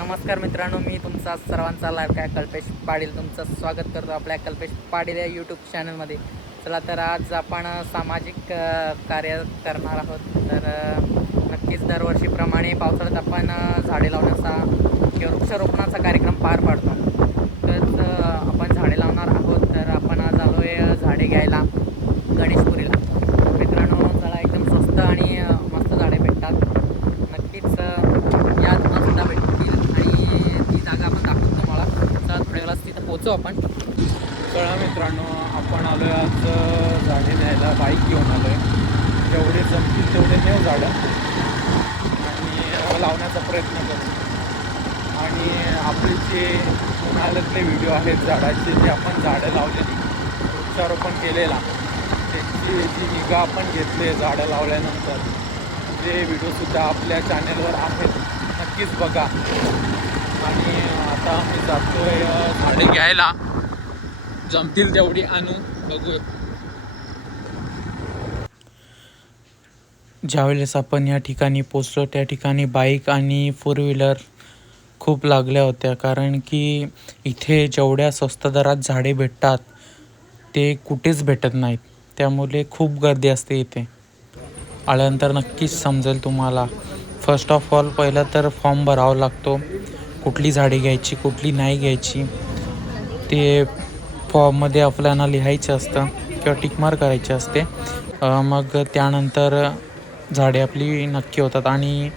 नमस्कार मित्रांनो मी तुमचा सर्वांचा लाडका कल्पेश पाटील तुमचं स्वागत करतो आपल्या कल्पेश पाटील या यूट्यूब चॅनलमध्ये चला तर आज आपण सामाजिक कार्य करणार आहोत. तर नक्कीच दरवर्षीप्रमाणे पावसाळ्यात आपण झाडे लावण्याचा किंवा वृक्षारोपणाचा कार्यक्रम पार पाडतो. तर आपण झाडे लावणार आहोत. तर आपण आज आलो आहे झाडे घ्यायला गणेशपुरीला मित्रांनो चला एकदम स्वस्त आणि अ, मस्त झाडे भेटतात नक्कीच अ, या तुम्हाला सुद्धा भेटतील आणि ती जागा आपण दाखवतो तुम्हाला चला थोड्या वेळात पोहोचू आपण. कळा मित्रांनो आपण आलो आहे आज झाडे न्यायला बाईक घेऊन आलो आहे जेवढे जमतील तेवढे नेऊ झाडं. आणि लावण्याचा प्रयत्न करू. आणि आपले जे उन्हाळ्यातले व्हिडिओ आहेत झाडाचे जे आपण झाडं लावलेली वृक्षारोपण केलेला त्याची जी निगा आपण घेतली झाडं लावल्यानंतर ते व्हिडिओसुद्धा आपल्या चॅनेलवर आहेत. नक्कीच बघा. आणि आता आम्ही जातोय झाडे घ्यायला. जमतील तेवढी आणू बघू ज्यावेळेस आपण या ठिकाणी पोचलो त्या ठिकाणी बाईक आणि फोर व्हीलर खूप लागल्या होत्या. कारण की इथे जेवढ्या स्वस्त दरात झाडे भेटतात ते कुठेच भेटत नाहीत. त्यामुळे खूप गर्दी असते इथे. आल्यानंतर नक्कीच समजेल तुम्हाला. फर्स्ट ऑफ ऑल पहिला तर फॉर्म भरावा लागतो. कुठली झाडे घ्यायची कुठली नाही घ्यायची ते फॉर्ममध्ये आपल्याला लिहायचं असतं किंवा टिकमार करायची असते. मग त्यानंतर झाडे आपली नक्की होतात आणि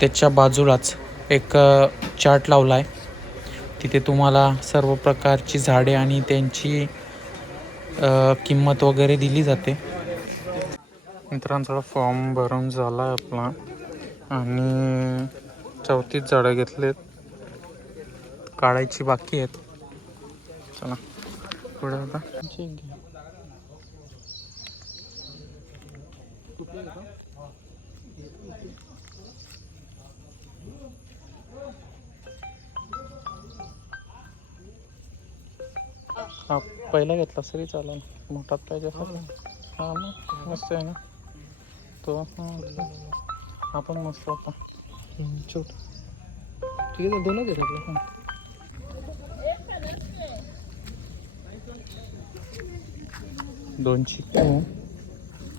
त्याच्या बाजूलाच एक चार्ट लावला आहे तिथे तुम्हाला सर्व प्रकारची झाडे आणि त्यांची किंमत वगैरे दिली जाते. मित्रांचा फॉर्म भरून झाला आहे आपला. आणि चौतीस झाडं घेतलेत. काढायची बाकी आहेत. चला पुढे आता. हा पहिला घेतला तरी चालेल मोठाच पाहिजे असेल. हा मग मस्त आहे ना. तो हा हा पण मस्त होता. छोट ठीक आहे दोनच आहेत आपलं. दोन चिक्कू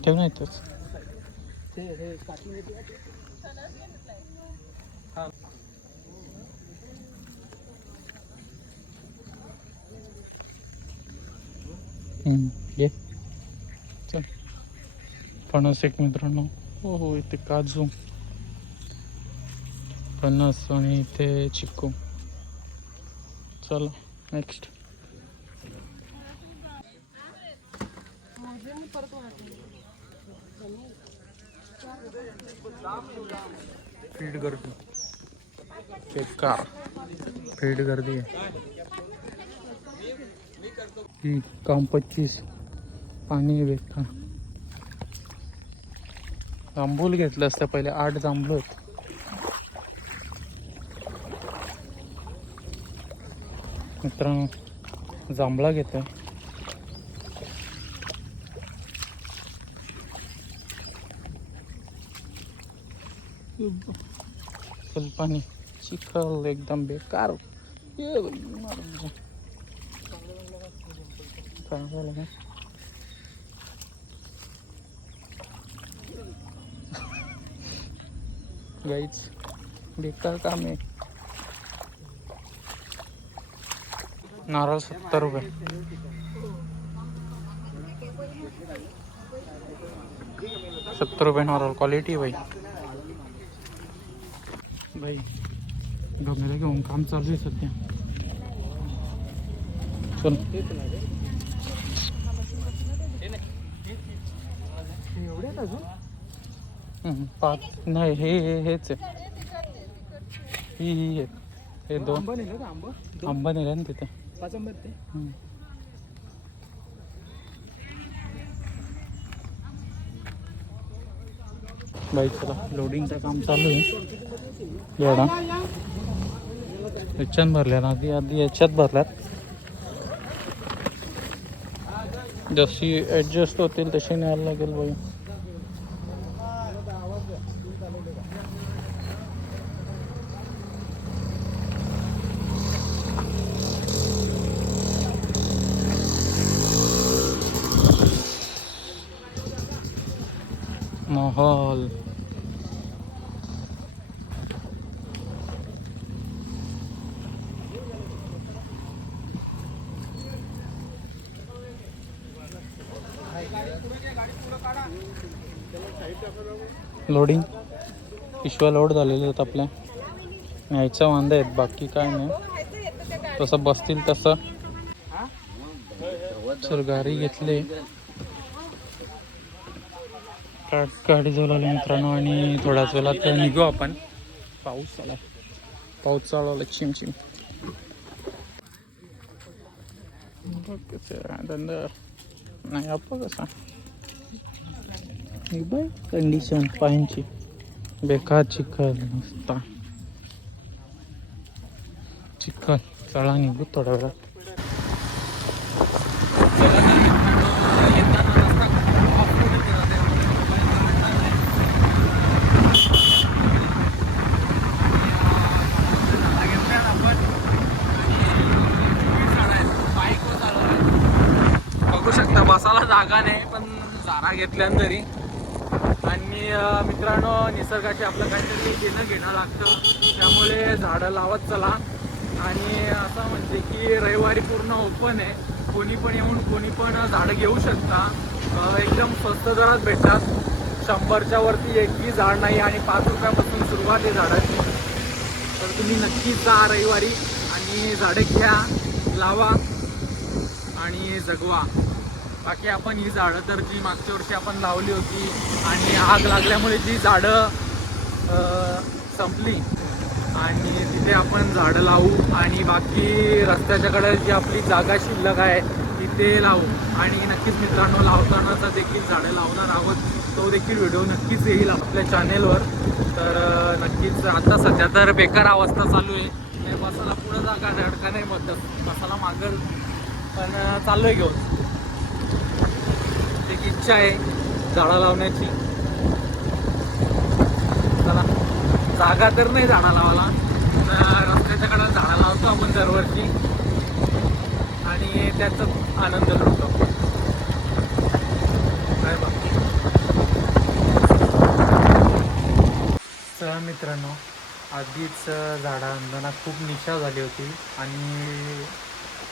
ठेव नाही तोच हम्म, ये. चल. फणस एक मित्रांनो. हो हो इथे काजू. फणस आणि इथे चिक्कू. चला नेक्स्ट फीड गर्दी. बेकार फीड गर्दी आहे. काम पच्चीस. पाणी बेकार जांभूल घेतलं असतं पहिले आठ जांभूळ आहेत मित्रांनो जांभळा घेतोय. फुल पाणी. चिखल एकदम बेकार. ये बाई, मारून जा. काय झालं काय गाईच बेकार काम आहे. नारळ सत्तर रुपये. सत्तर रुपये नारळ. क्वालिटी भाई. भाई गमेला घेऊन काम चालू आहे सध्या. चल. पाच. नाही हे हे हेच आहे. ही ही आहेत. हे दोन. आंबा नेला ना तिथे. हम्म. बाई चला लोडिंगचं काम चालू आहे. एवढा याच्यात भरल्या ना आधी आधी याच्यात भरल्यात. जशी ॲडजस्ट होतील तशी न्यायला लागेल बाई. महल लोडिंग पिशव्या लोड झालेल्या आहेत आपल्या. न्यायच्या वांदा आहेत बाकी काय नाही. तसं बसतील तसं. सर गाडी घेतली. गाडी जाऊ मित्रांनो आणि थोड्याच वेळात निघू आपण. पाऊस आला. पाऊस चालवला आला. चिम चिम. धंदा. नाही आप कसा? कंडिशन पायांची बेकार चिखल नुसता. चिखल चला निघू थोड्या वेळात बघू शकता बसायला जागा नाही पण जागा घेतल्यानंतरी आणि मित्रांनो निसर्गाचे आपलं काहीतरी देणं घेणं लागतं. त्यामुळे झाडं लावत चला. आणि असं म्हणजे की रविवारी पूर्ण ओपन आहे. कोणी पण येऊन कोणी पण झाडं घेऊ शकता. एकदम स्वस्त दरात भेटतात. शंभरच्या वरती एकही झाड नाही आणि पाच रुपयापासून सुरुवात आहे झाडाची. तर तुम्ही नक्कीच जा रविवारी आणि झाडं घ्या लावा आणि जगवा. बाकी आपण ही झाडं तर जी मागच्या वर्षी आपण लावली होती आणि आग लागल्यामुळे जी झाडं संपली. आणि तिथे आपण झाडं लावू आणि बाकी रस्त्याच्याकडे जी आपली जागा शिल्लक आहे तिथे लावू. आणि नक्कीच मित्रांनो लावतानाचा देखील झाडं लावणार आहोत. तो देखील व्हिडिओ नक्कीच येईल आपल्या चॅनेलवर. तर नक्कीच आता सध्या तर बेकार अवस्था चालू आहे. मसाला बसायला पुढं जागा धडका नाही मग मसाला मागल पण अं, आहे घेऊन. एक इच्छा आहे झाडं लावण्याची. चला जागा तर नाही झाडं लावायला. रस्त्याच्या कडे झाडं लावतो आपण दरवर्षी. आणि त्याचा आनंद लुटतो काय बाकी चला मित्रांनो आधीच झाडांना खूप निशा झाली होती. आणि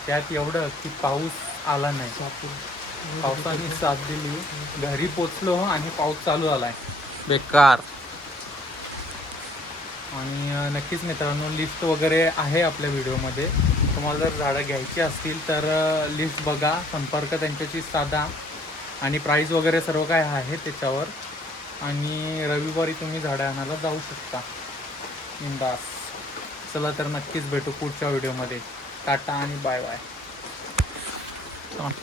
त्यात एवढं की पाऊस आला नाही. पावसाने साथ दिली. घरी पोचलो आणि पाऊस चालू झालाय. बेकार. आणि नक्कीच मित्रांनो लिस्ट वगैरे आहे आपल्या व्हिडिओमध्ये. तुम्हाला जर झाडं घ्यायची असतील तर लिस्ट बघा संपर्क त्यांच्याशी साधा. आणि प्राईस वगैरे सर्व काय आहे त्याच्यावर. आणि रविवारी तुम्ही झाडं आणायला जाऊ शकता. इंदास. चला तर नक्कीच भेटू पुढच्या व्हिडिओमध्ये. टाटा आणि बाय बाय.